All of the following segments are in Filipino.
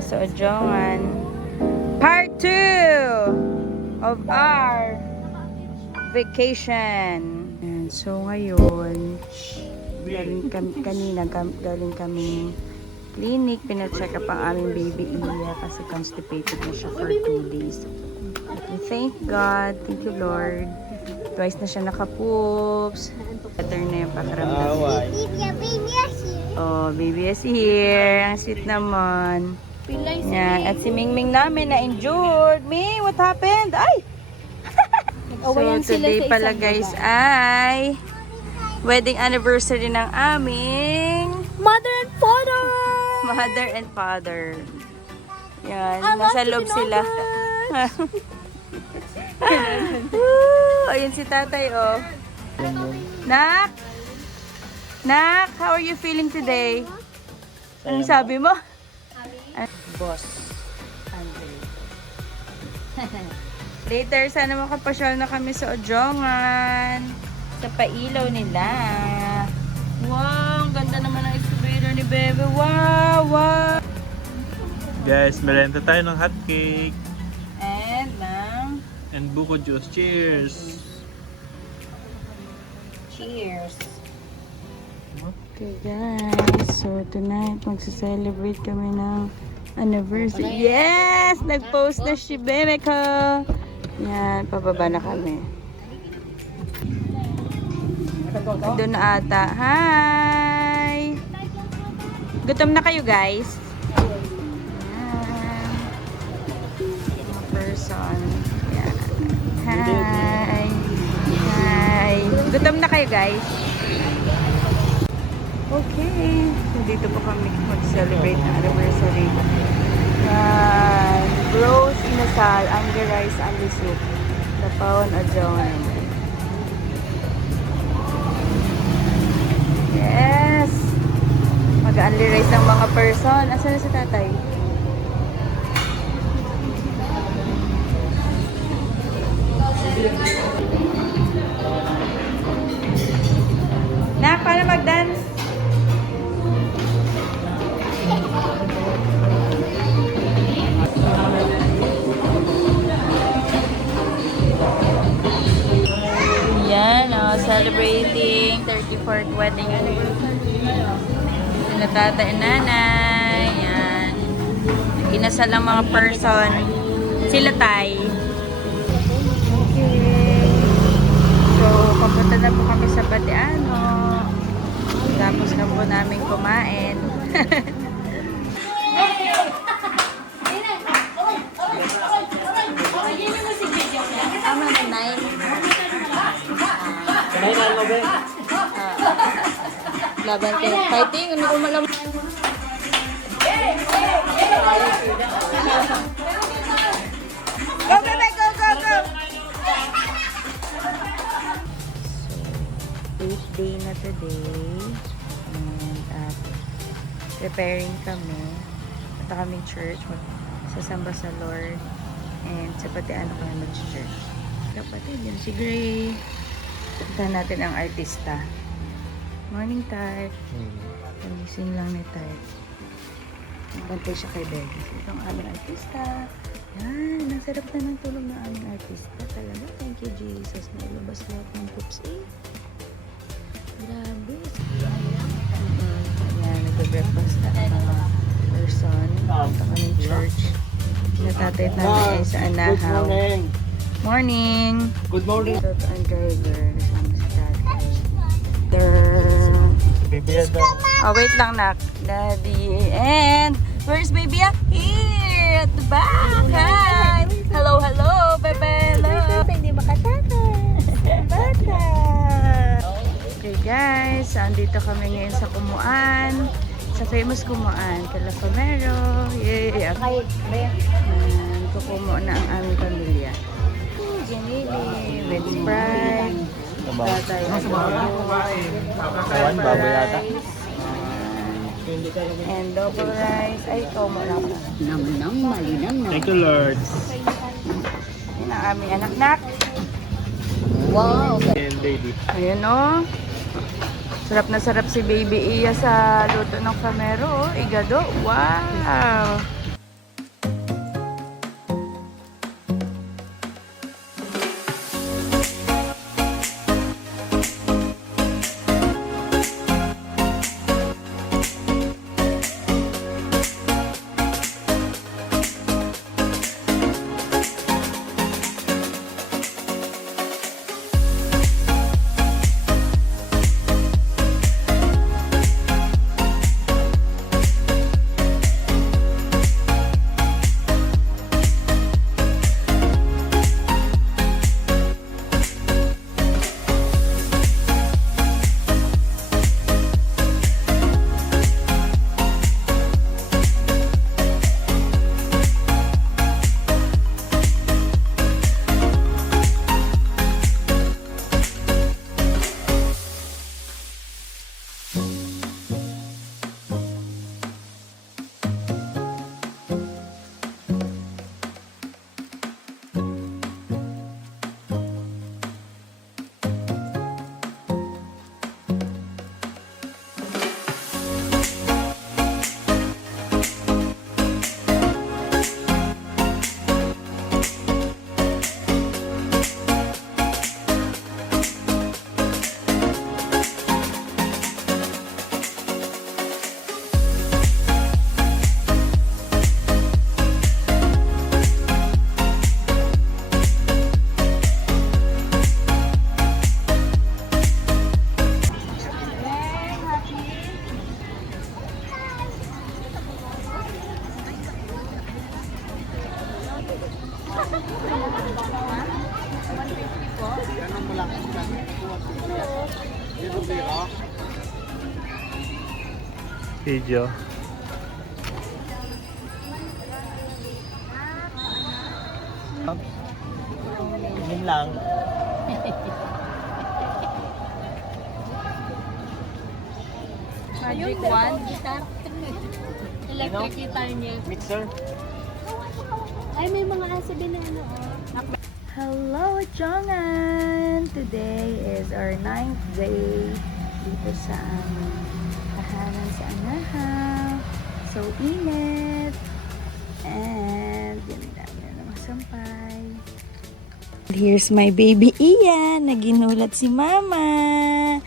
na sa Ojongan. Part 2 of our vacation. And so ngayon, galing kami clinic, pina-check up ang aming baby Iya kasi constipated na siya for 2 days. We thank God, thank you Lord. Twice na siya nakapoops. Better na yung pakiramdam. Oh, baby is here. Ang sweet naman. Yan. At si Mingming namin na injured. Ming, what happened? Ay! So today pala guys ay wedding anniversary ng aming Mother and father! mother and father. Yan, nasa loob sila. Ayun si tatay, oh. Nak! Nak, how are you feeling today? Anong sabi mo? Boss. Andre. Later, sana makapasyal na kami sa Ojongan. Sa pailaw nila. Wow, ang ganda naman ng excavator ni Bebe. Wow, wow. Guys, merenda tayo ng hot cake. And buko juice. Cheers! Cheers! Okay guys, so tonight magsa-celebrate kami ng anniversary. Yes! Nag-post na si Bebe ko! Yan, pababa na kami. Doon na ata. Hi! Gutom na kayo guys? Yan. Mga person. Yan. Hi! Hi! Gutom na kayo guys? Okay. So dito po kami mag-celebrate ng anniversary. Bros inasal, angry rice, angry soup. Napawon Ojongan. Yes! Mag-angry rice ang mga person. Asan na si tatay? Nak, paano mag-dance? Yan, oh, celebrating 34th wedding anniversary. Sila tata and nanay. Yan. Inasal ang mga person. Sila tay. Okay. So, papunta na po kami sa Batiano. Tapos na po namin kumain. Tama na, Nay. Laban kayo. Fighting, hindi ko malam. Go, baby, go, go, go! So, 8th day na today. And preparing kami. Punta kaming church. Sasamba sa Lord. And sa Batiano kami mag-church. Kapatid, yun si Gray. Punta natin ang artista. Morning, Tart. Pag-ising lang ni Tart. Nagbantay siya kay Bebe. Ito ang aming artista. Yan, nasarap na ng tulog ng aming artista. Talaga, thank you, Jesus. Nailabas lahat ng poops eh. Grabe. Ayan, nag-breakfast na ang mga person. Punta kaming church. Natatayat namin sa Anahaw. Morning! Good morning! Ito ang driver. Kasama si tatay. Oh, wait lang, nak. Daddy. And, where's baby? Here! At the back! Hi! Hello, hello! Bebe! Hello! Hindi makatata. Bata! Okay guys, andito kami ngayon sa Kumuan. Sa famous Kumuan. Kala Famero. Yay! Kukumo na ang aming pamilya. Janili, with Sprite, tatay, and double rice. Ay, ikaw mo lang. Thank you, Lord. Yan ang aming anak-nak. Wow. And lady. Ayan o. Sarap na sarap si Baby Iya sa luto ng Famero. Igado. Wow. Video. Yun lang. Magic wand. Electric guitar niya. Mixer. Ay, may mga asa din na ano. Hello, Jongan! Today is our 9th day dito sa aming tahanan sa Anahaw. So, init. And, yun dami na mga sampay. Here's my baby Ian. Naginulat si Mama.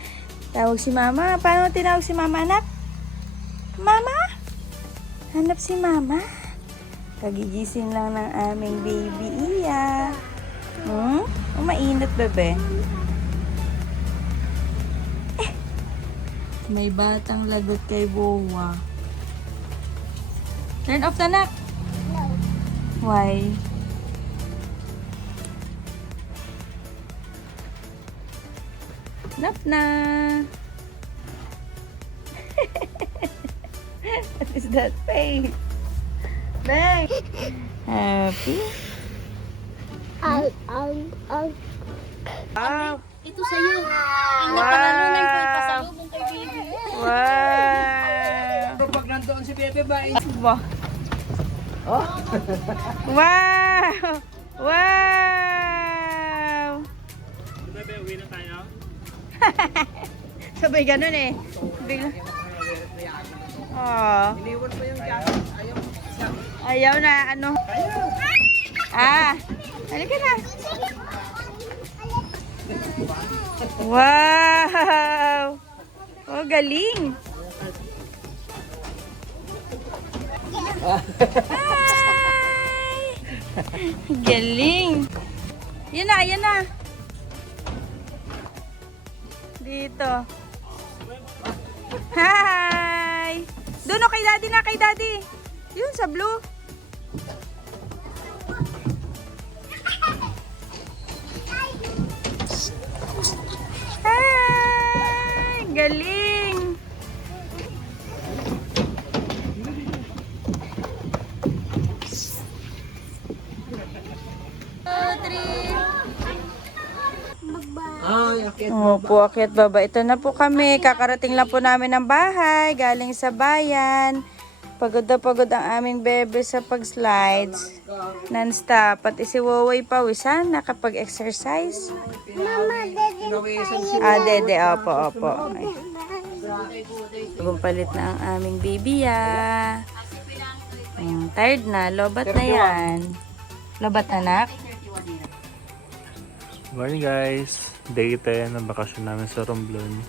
Tawag si Mama. Paano tinawag si Mama, anak? Mama? Hanap si Mama. Kagigising lang ng aming baby Iya. Mainit, bebe. May batang lagot kay Bowa. Turn off na, nak. Why? Nap na. What is that face? Bang! Happy? Wow! Ito sa'yo. Ang napangalunan ko ipasalubong kay baby. Wow! Pero pag nandoon si Bebe ba? Wow! Wow! Wow! Bebe, uwi na tayo. Sabay ganun eh. Bigla. Oh. Iniwan mo yung jacket. Ayaw. Ayaw na, ano? Halika na. Wow! Oh, galing. Hi! Galing. Yan na, yan na. Dito. Hi! Doon o, kay daddy na, kay daddy. Yun, sa blue. Hi! Galing! Ay, okay. Opo, akyat baba. Ito na po kami. Kakarating lang po namin ng bahay. Galing sa bayan. Pagod na pagod ang aming bebe sa pag-slides. Non-stop. Pati si Waway pawisan. Nakapag-exercise. Dede. Opo, opo. Ay. Bagong palit na ang aming baby, tired na. Lobat na yan. Lobat, anak? Morning guys! Day 10 ng bakasyon namin sa Romblon.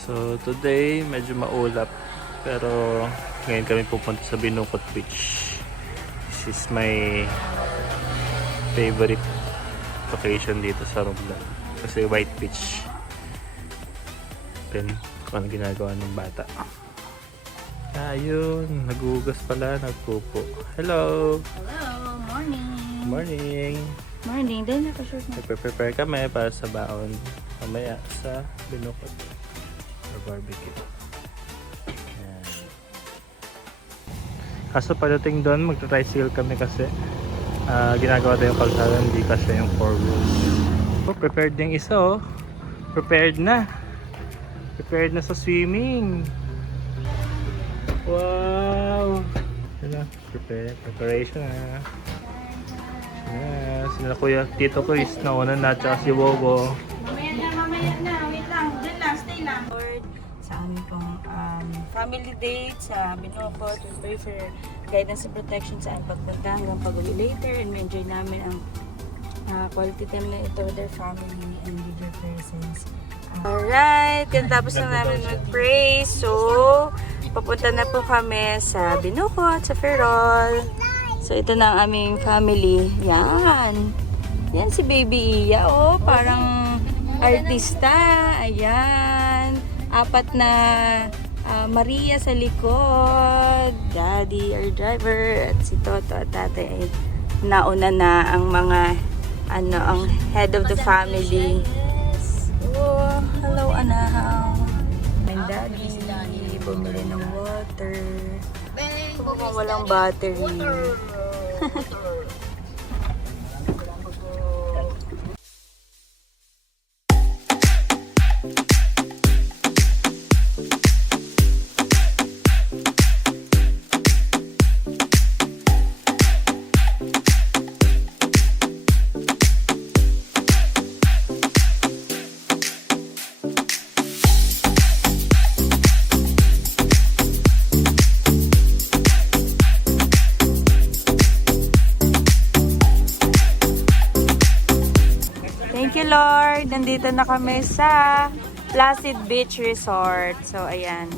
So today medyo maulap pero ngayon kami pupunta sa Binukot Beach. This is my favorite location dito sa Romblon kasi white beach. Then kung ano ginagawa ng bata. Ayun, nagugas pala, nagpupo. Hello! Hello, morning. Morning! Morning, din nakashort na. Nagpe-prepare kami para sa baon mamaya sa Binukot or barbecue. Ayan. Kaso pagdating doon, magta-tricycle kami kasi ginagawa tayong kalsada, hindi kasi yung 4 wheels. Oh, prepared yung isa oh. Prepared na. Prepared na sa swimming. Wow! Yun na, preparation na. Sila kuya, Tito Chris, nauna na, tsaka si Wobo. Mamaya na. Wait lang. Diyan lang, stay lang. Sa aming pong family date sa Binukot. We pray for guidance and protection sa aming pagpunta hanggang pag-uwi later. And we enjoy namin ang quality time na ito with their family and with their presence. Alright, tapos na namin mag-pray. So, papunta na po kami sa Binukot, sa Ferrol. So, ito na ang aming family. Yan. Yan si Baby Iya. Oh, parang artista. Ayan. 4 na Maria sa likod. Daddy, our driver. At si Toto at tatay ay nauna na ang mga ang head of the family. Oh, hello anak. And daddy, bumili ng water. Mukhang walang battery. Thank you, Lord. Nandito na kami sa Placid Beach Resort. So, ayan.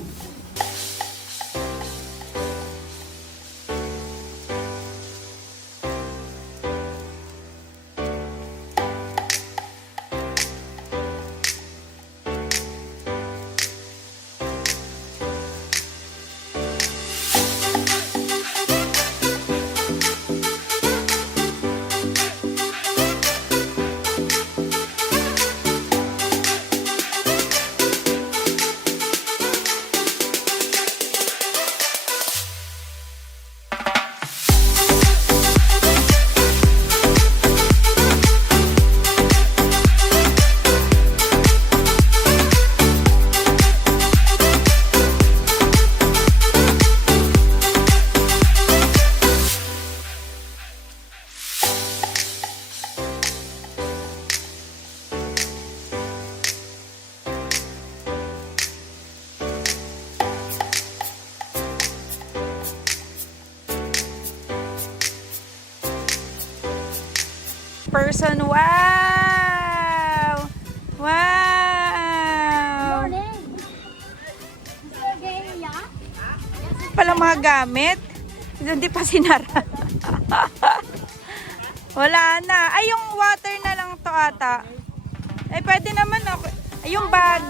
Person, wow! Wow! Palang mga gamit. Hindi pa sinara. Wala na. Ay, yung water na lang to ata. Ay, pwede naman ako. Ay, yung bag.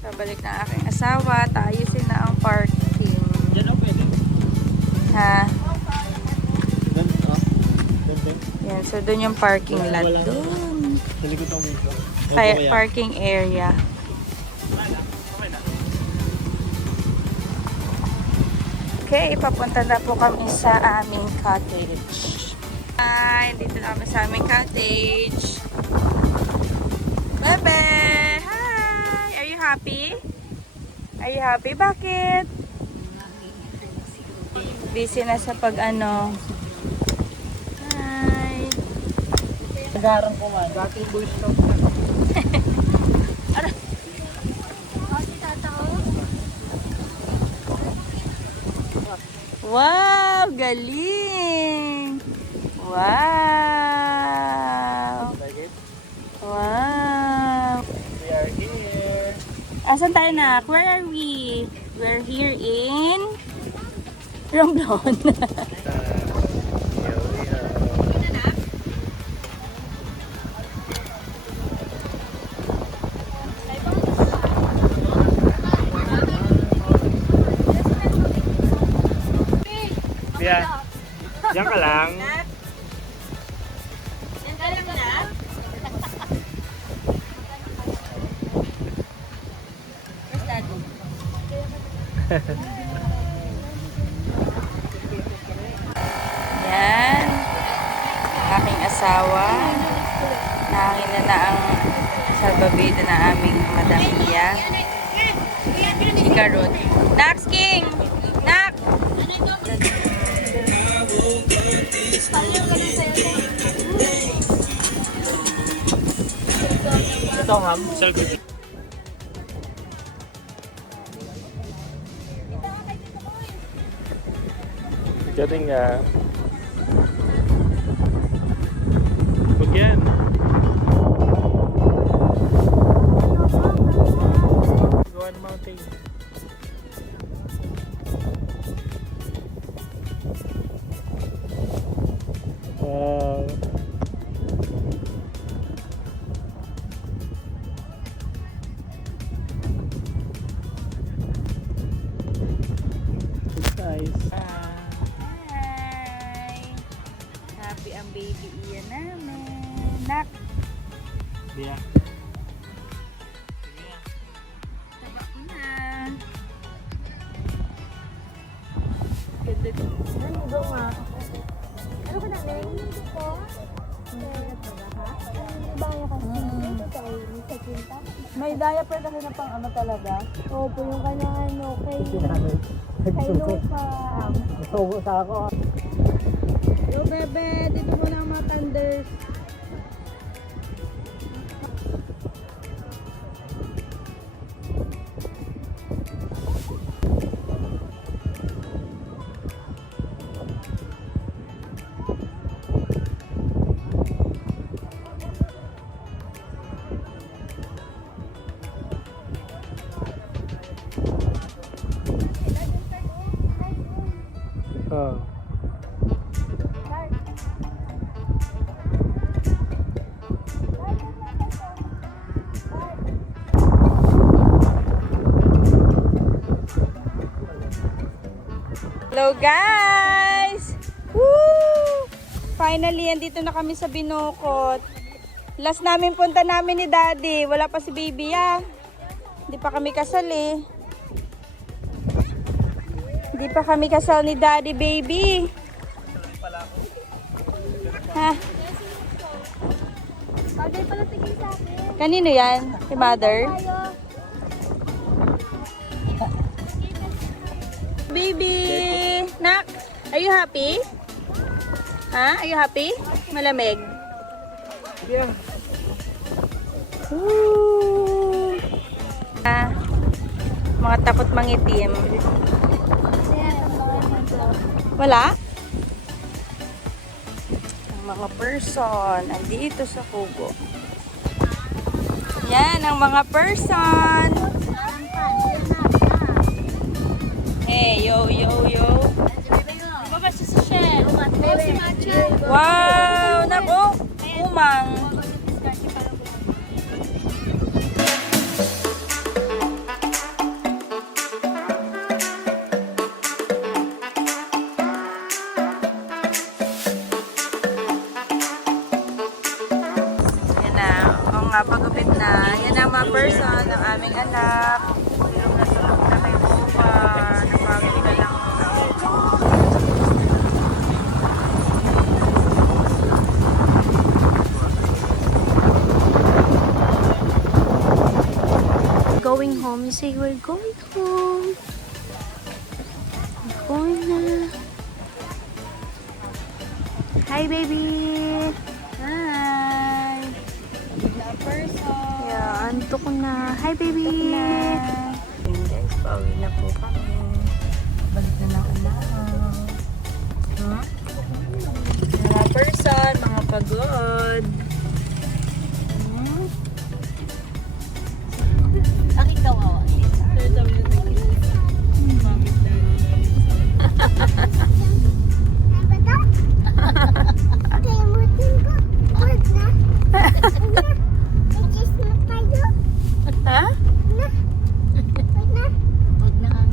Pabalik na aking asawa. Tayosin na ang parking. Diyan na pwede. Ha? Ganda. Yan. So, dun yung parking lot. Dun. Sa likod ng window. Parking area. Okay, papunta na po kami sa aming cottage. Hi, dito na kami sa aming cottage. Bebe! Hi! Are you happy? Are you happy? Bakit? Busy na sa pag-ano. Hi! Nagarang ko man. Dating boy stop. Wow! Galing! Wow! Like it? Wow! We are here. Asan tayo na? Where are we? We're here in Romblon. Pia, diyan ka lang. Yan. Aking asawa. Nahangin na ang salbabida na aming Madam Iya. Ikarot. Nax King! Nak! Ito, ma'am. Selfie. Galing nga. Huwag yan. Go on mountain. Wow. It's nice. Hi! happy ang baby Ian namin. Nak, Yeah. taba ko na. Ganda din. Ano nga? Ano ka namin? Ito? Baya kasi. Ito ay sa kinta. May diaper kasi na pang ano talaga. Opo, yung kanyang ano, kay Luca. Nasugo sa ako. Yo, bebe, dito mo na ang mga thunders. Oh. Hello guys! Woo! Finally, andito na kami sa Binukot. Last namin punta namin ni Daddy. Wala pa si Baby ah. Hindi pa kami kasal eh. Hindi pa kami kasal ni Daddy Baby. Ha? Bagay pala tingin sa akin. Kanino yan? Si Mother? Tayo. Baby! Nak! Are you happy? Ha? Are you happy? Malamig? Yeah. Woo! Ah, mga takot mangitim. Wala? Ang mga person andito sa kubo. Yan ang mga person. Hey, yo, yo, yo. Wow! Nako! Umang! Yan na. Oo nga, pagupit na. Yan ang mga person ng aming anak. Tulog na tulog na kay Boba. Napagod na lang. Going home. You say we're going home. We're going na. Hi, baby. Hi! Na person. Yeah, antok na. Hi, baby. Ayun guys, pauwi na po kami. Balik na ng anak. Huh? Mga person, mga pagod. Hmm? Bakit daw awa? Ha? Huwag na kang.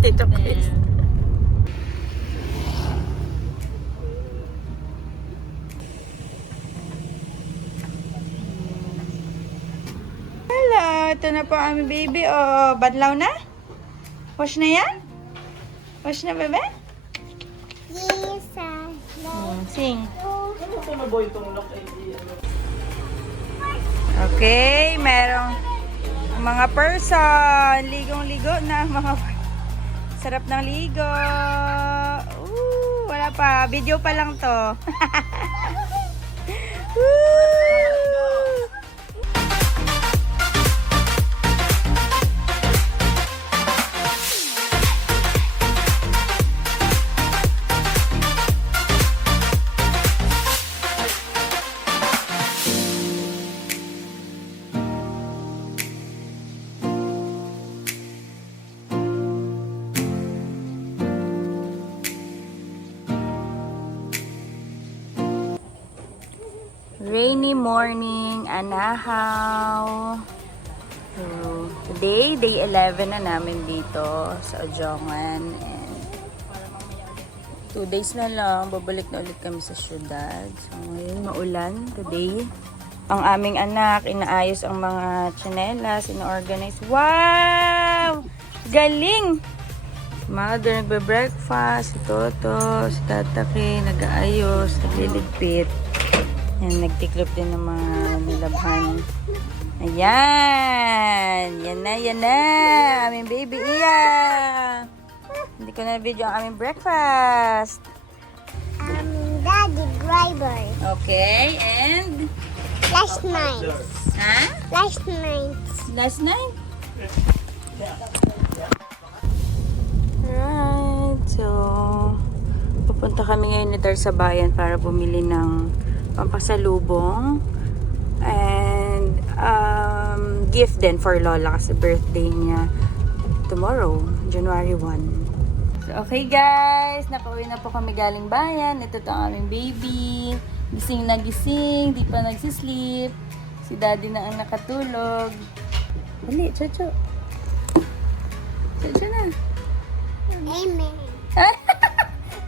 Tito Chris. Hello, ito na po ang aming baby. Oh, badlaw na? Wash na yan? Wash na, bebe? Sing. Okay, merong mga person. Ligong-ligo na mga sarap ng ligo. Wala pa. Video pa lang to. Rainy morning, Anahaw. So, today, day 11 na namin dito sa Ojongan. And 2 days na lang, babalik na ulit kami sa syudad. So, ngayon, maulan today. Ang aming anak, inaayos ang mga tsinelas, ina-organize. Wow! Galing! Mother, nagbe-breakfast, si Toto, si Tataki, nag-aayos, nagliligpit. Yan, nagtiklop din ng mga nilabhan. Ayan! Yan na! Aming baby Iya! Hindi ko na video ang aming breakfast. Daddy driver. Okay, and? Last night. Ha? Last night. Last night? Alright, so pupunta kami ngayon ni Dar sa bayan para bumili ng pampasalubong and gift din for Lola kasi birthday niya tomorrow, January 1. So, okay guys, napauwi na po kami galing bayan. Ito to ang aming baby. Gising na gising, di pa nagsisleep. Si daddy na ang nakatulog. Dali, Chocho. Chocho na. Amen.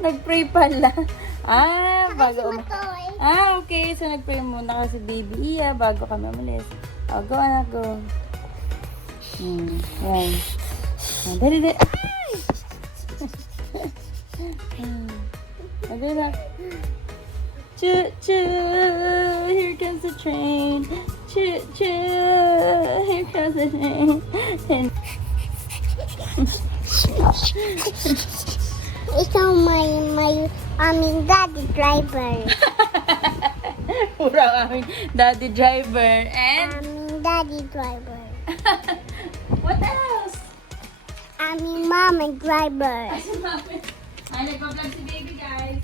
Nag-pray pala. Bago Matoy. okay. So, nag-pray muna kasi baby Iya bago kami umalis. Go, anak, go. Yan. Dali. Ay! Dali na. Choo-choo, here comes the train. Choo-choo, here comes the train. Ikaw my aming daddy driver. Pura aming daddy driver. And Aming daddy driver. what else? Aming mama driver. Ay, nagpa-vlog si baby, guys.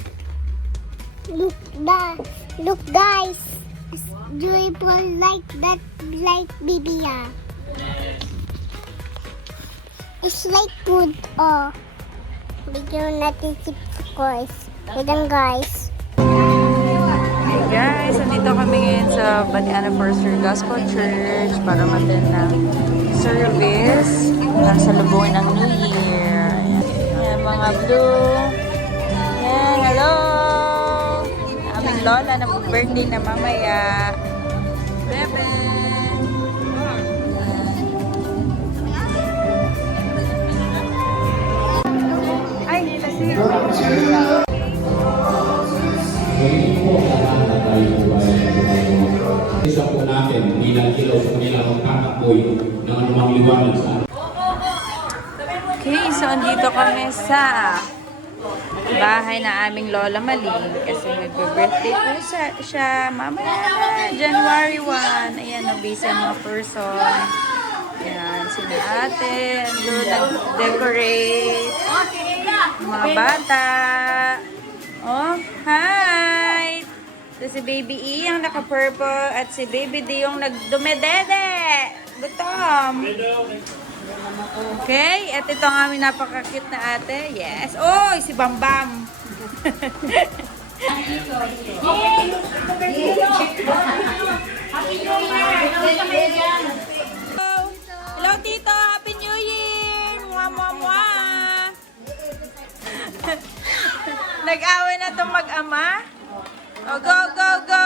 Look guys. It's joyful like that like Bibia. It's like food. Oh. Bigyan natin si course. Tignan guys. Hey guys, andito kami ngayon sa Batiana Forester Gospel Church para mag-attend ng service sa lubong ng New Year. Ayan, mga blue. Ayan, hello! Aming lola na birthday na mamaya. Bebe! Ay, kasi... Isa po natin bilang ilaw sa kanilang magkakapoy ng anumang liwanag sa Okay, so andito kami sa bahay na aming Lola Maling kasi nagbe-birthday po siya mamaya, January 1. Ayan, nabisa ang mga person. Ayan, sina ate, andun nag-decorate. Mga bata. Oh, hi! So, si Baby E ang naka-purple at si Baby D yung nagdumedede. Gutom. Okay, at ito ang aming napaka-cute na ate. Yes. Oh, si Bambam. Hello, Tito. Happy New Year. Mwah, mwah, mwah. Nag-away na itong mag-ama. Oh, go, go, go.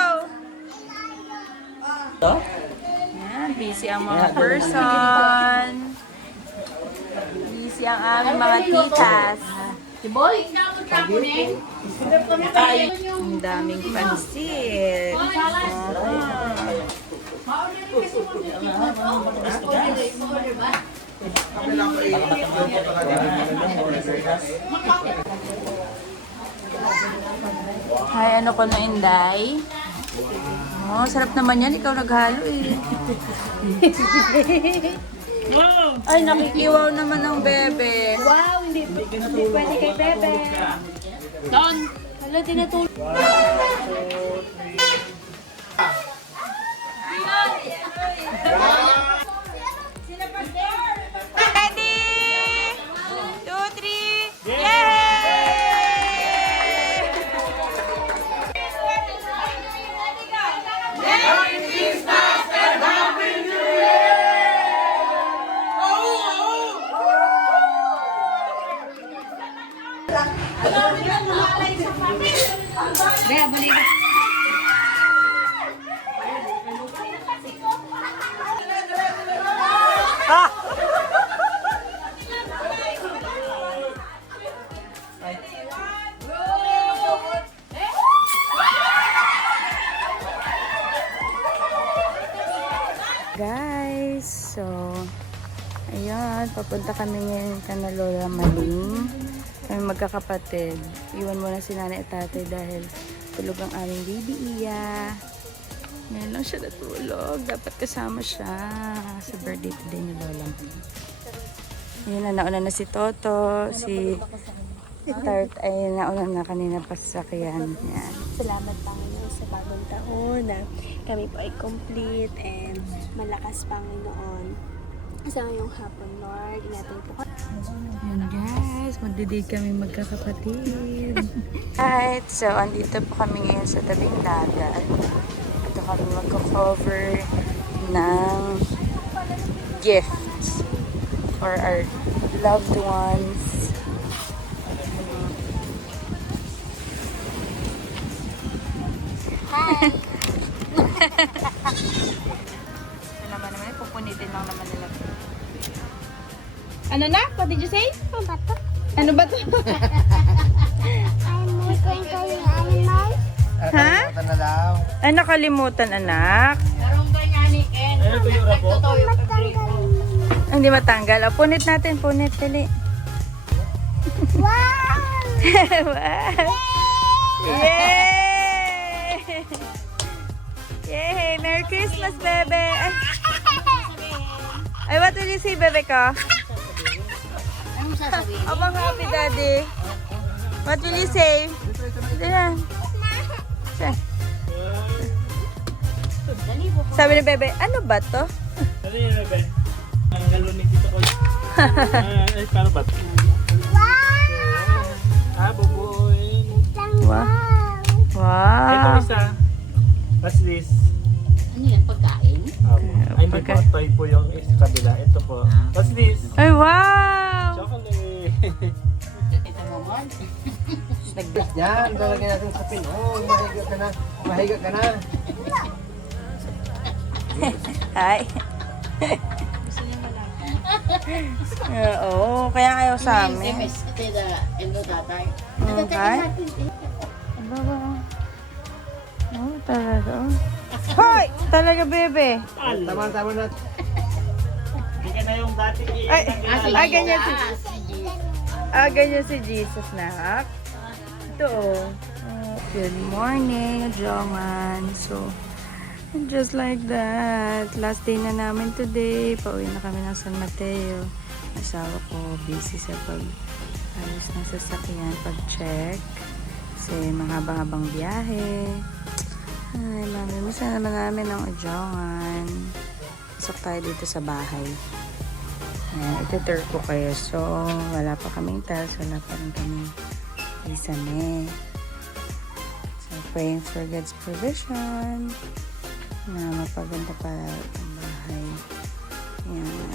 Yan, busy ang mga person. Busy ang aming mga titas. Ang daming pansit. Hi, ano ko na Inday? Oh, sarap naman yan. Ikaw naghalo eh. Ay, nakikiwaw naman ng bebe. Wow, hindi pwede kay Bebe. Don! Hala, tinatulog. Ready? 2, 3. Yay! Guys, so ayan, papunta kami ngayon ka na Lola Maling. Kami magkakapatid. Iwan muna si nanay at tatay dahil tulog ang aming baby Iya. Ngayon lang siya natulog. Dapat kasama siya sa birthday today ni Lola Maling. Ayan na, nauna na si Toto. Si Tart ay nauna na kanina pa sa sakyan. Yan. Salamat Panginoon sa bagong taon na kami po ay complete and malakas Panginoon. Sa ngayong hapon, Lord, ingatan po kami. Yan guys, magdi-date kami magkakapatid. Right, so andito po kami ngayon sa tabing dagat. Ito kami magko-cover ng gifts for our loved ones. Ito naman pupunitin lang naman nila. Ano na? What did you say? Ano ba to? Ano ba to? I'm going to yung animal. Ha? na daw. Ay, nakalimutan anak. Hindi matanggal. O, punit natin. Punit. Dali. Wow! Wow! Yay! Yay! Merry Christmas, bebe! Ay, what will you say, bebe ko? Anong sasabihin? Abang happy, daddy. What will you say? Diyan. Siya. Sabi ni bebe, ano ba to? Ano yun, Bebe? Ang galo ni Tito ko. Ay, paano ba? Ah, bubuin. Wow. Ito Wow. isa. What's this? Ano yan? Pagkain? Ay, hindi po. Toy po yung sa kabila. Ito po. What's this? Ay, wow! Chocolate. Ito mo, Mon. Yan, lalagyan natin sa pin. Oh, mahiga ka na. Mahiga ka na. Hi. Oo, kaya kayo sa amin. Okay. Baba. Oh, talaga. Oh. Hoy! Talaga, bebe. Tama-tama na. Hindi ka na yung dati. Ganyan si ganyan si Jesus na. Ito, oh. Good morning, Jongan. So, just like that. Last day na namin today. Pauwi na kami ng San Mateo. Asawa ko busy sa pag-ayos ng sasakyan, pag-check. Kasi mahaba-habang biyahe. Ay, mamimiss na naman namin ng Ujongan. Pasok tayo dito sa bahay. Ayan, itutur ko kayo. So, wala pa kaming tiles. Wala pa rin kami isame. So, praying for God's provision na mapaganda para ang bahay. Ayan.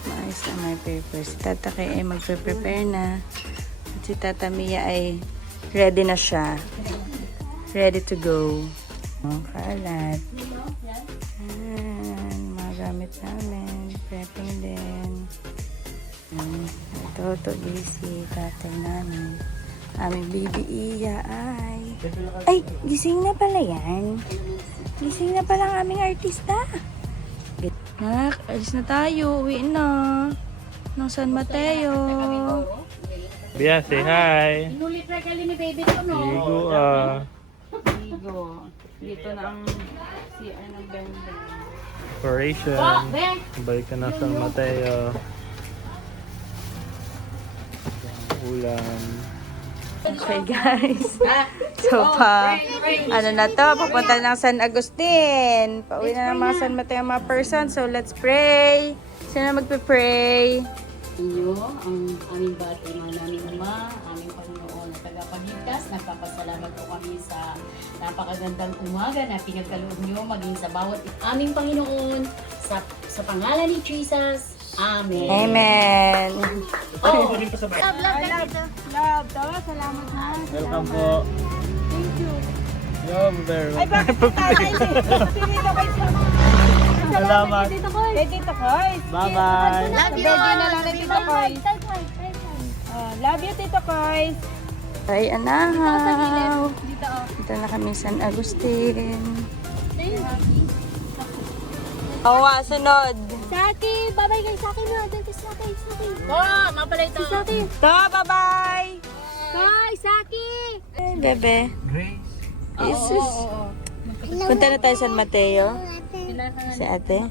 Maayos na may papers. Si Tata Kay ay magpe-prepare na. At si Tata Mia ay ready na siya. Ready to go. Kalat. Ayan. Mga gamit namin. Prepping din. Ito, busy. Tatay namin. Aming baby Iya ay gising na pala yan. Gising na pala ang aming artista. Nak, alis na tayo. Uwi na. Ng San Mateo. Bia, say hi. Inulit na kali ni baby ko, no? Ligo Ligo. Dito na ang CR ng benda. Operation. Balik ka na San Mateo. Ulam. Okay guys. So ano na to, papunta ng San Agustin. Pauwi na ng mga San Mateo mga person. So let's pray. Sino magpe-pray? Inyo, ang aming bati, mga namin Ama, aming Panginoon na tagapagligtas. Nagpapasalamat po kami sa napakagandang umaga na pinagkaloob nyo maging sa bawat aming Panginoon. Sa pangalan ni Jesus. Amen. Amen. Oh, Love ka dito. Love, tawa Salamat ha. Welcome po. Thank you. You're very Ay, bakit po tayo? Pinito kayo sa Salamat. Kay Tito Koy. Bye-bye. Love you. Birthday na lang ni Tito Koy. Love you, Tito Koy. Ay, anahaw. Dito na kami San Agustin. Awa, sunod. Saki, bye-bye kay Saki na. Saki. Oh, mapalay ito. Saki. To, bye-bye. Bye, Saki. Bebe. Grace. Jesus. Punta na tayo San Mateo. Si ate.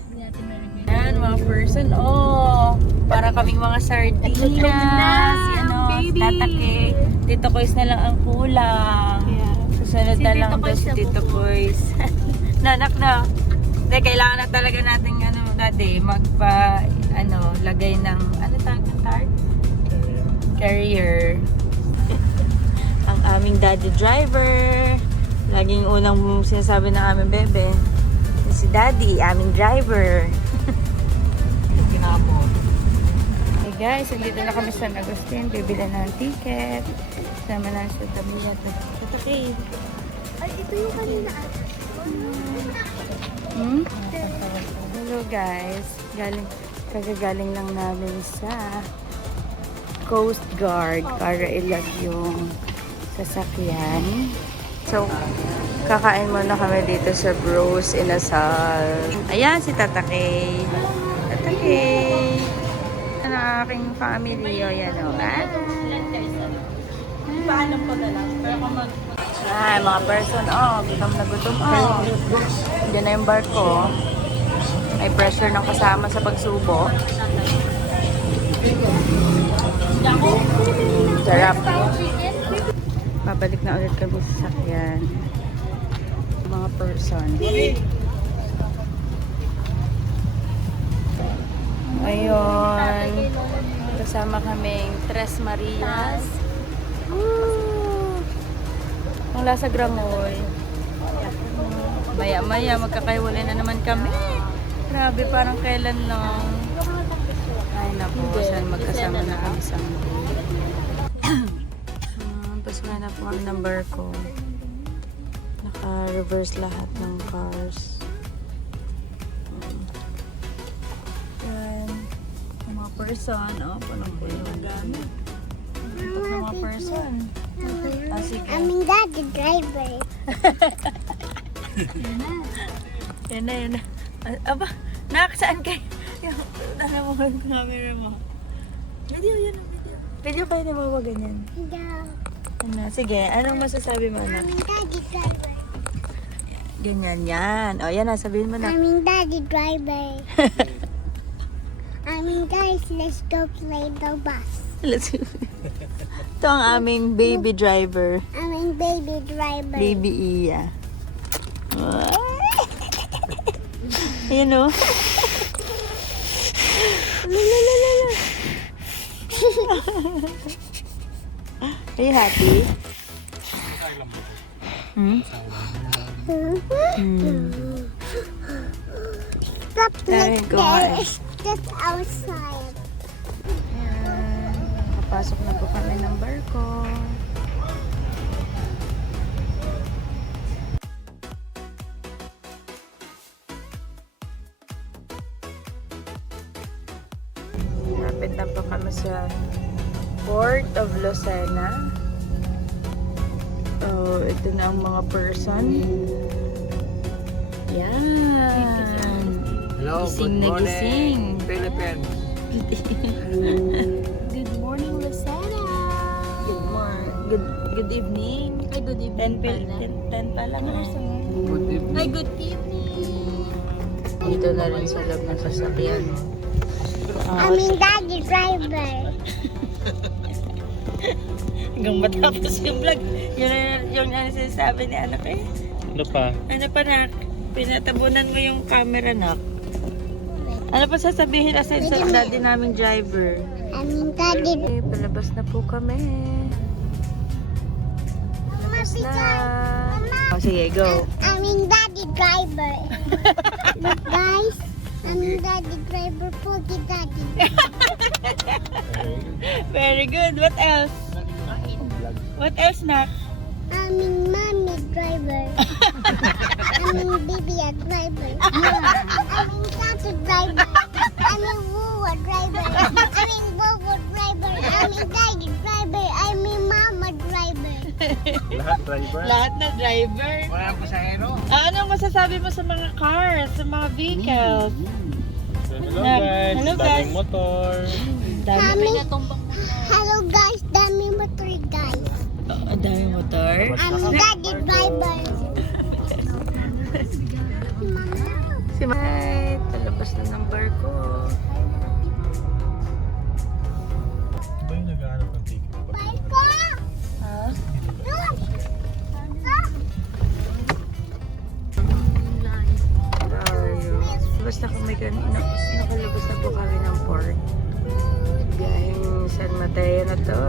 Yan, mga person. Oh, para kaming mga sardinas. Si tatake. Tito Koys na lang ang kulang. Susunod na lang daw si Tito Koys. Nanak na. Hindi, kailangan na talaga natin lagay ng, tawag ng card? Carrier. Ang aming daddy driver. Laging unang sinasabi ng aming bebe. Si daddy, aming driver. Hey guys, andito na kami sa San Agustin. Bibili na ng ticket. Sama na sa Tamila. Tatake. Ay, ito yung kanina. Hello guys. Kagagaling lang namin sa Coast Guard para ilag yung sasakyan. So, kakain muna kami dito sa Bros Inasal. Ayan si Tatake. Tatake. Ano ang aking family. O, yan o. Paalam ko na lang. Pero kung Ay, mga person. Oh, gutom na gutom. Oh. Diyan na yung barko. May pressure ng kasama sa pagsubo. Sarap. Babalik na ulit kami sa sakyan. Mga person. Ayun. Kasama kaming Tres Marias. Ang lasa gramoy. Maya-maya magkakaiwalay na naman kami. Grabe, parang kailan lang. Ay naku, saan magkasama na kami someday. Pasok na po ang number ko. Naka-reverse lahat ng cars. Yan. Ang mga person, palang po yung gamit. Ito ng mga person. Sige. Aming daddy driver. Yan na. Aba, saan kayo? Ano mo yung camera mo? Video, yan ang video. Video kayo na bawa ganyan. Ano, sige, anong masasabi mo anak? Aming daddy driver. Ganyan yan. O, yan na, sabihin mo na. Aming daddy driver. Guys, let's go play the bus. Let's go. Ito ang aming baby driver. Aming baby driver. Baby Iya. Ayan o. Are you happy? Stop There you like go, there. guys. It's just outside. Ayan. Kapasok na po kami ng barko. Lapit na po kami sa Port of Lucena. Oh, ito na ang mga person. Yan. Hello, Gising good na morning, gising. Philippines. Good morning, Lucena. Good morning. Good evening. Ay, good evening 10 pa lang. Good evening. Ay, good evening. Dito na rin sa loob ng sasakyan. Aming daddy driver. Hanggang matapos yung vlog. Yung ano sinasabi ni anak eh. Ano pa? Ano pa nak? Pinatabunan mo yung camera nak. Ano pa sasabihin sa daddy naming driver? Aming daddy. Okay, palabas na po kami. Palabas na. Oh, sige, go. Aming daddy driver. Look, guys. Aming daddy driver, Pogi Daddy. Very good. What else? What else, Nak? Aming mommy driver. Aming baby a driver. Aming tato driver. Aming wuwa driver. Aming bobo driver. Aming daddy driver. Aming mama driver. Lahat driver. Lahat na driver. Wala po sa hero. Anong masasabi mo sa mga cars, sa mga vehicles? Hello Nak, guys, hello, guys. daming motor. Dami. Hello guys, dami motor guys. Ang dami motor. Aming daddy driver. Si May, talabas na ng barko. Ba yung nag-aanap ng ticket? Barko! Ha? Doon! Tayo. Basta kami nakalabas na po kami ng port. Biyaheng San Mateo na to.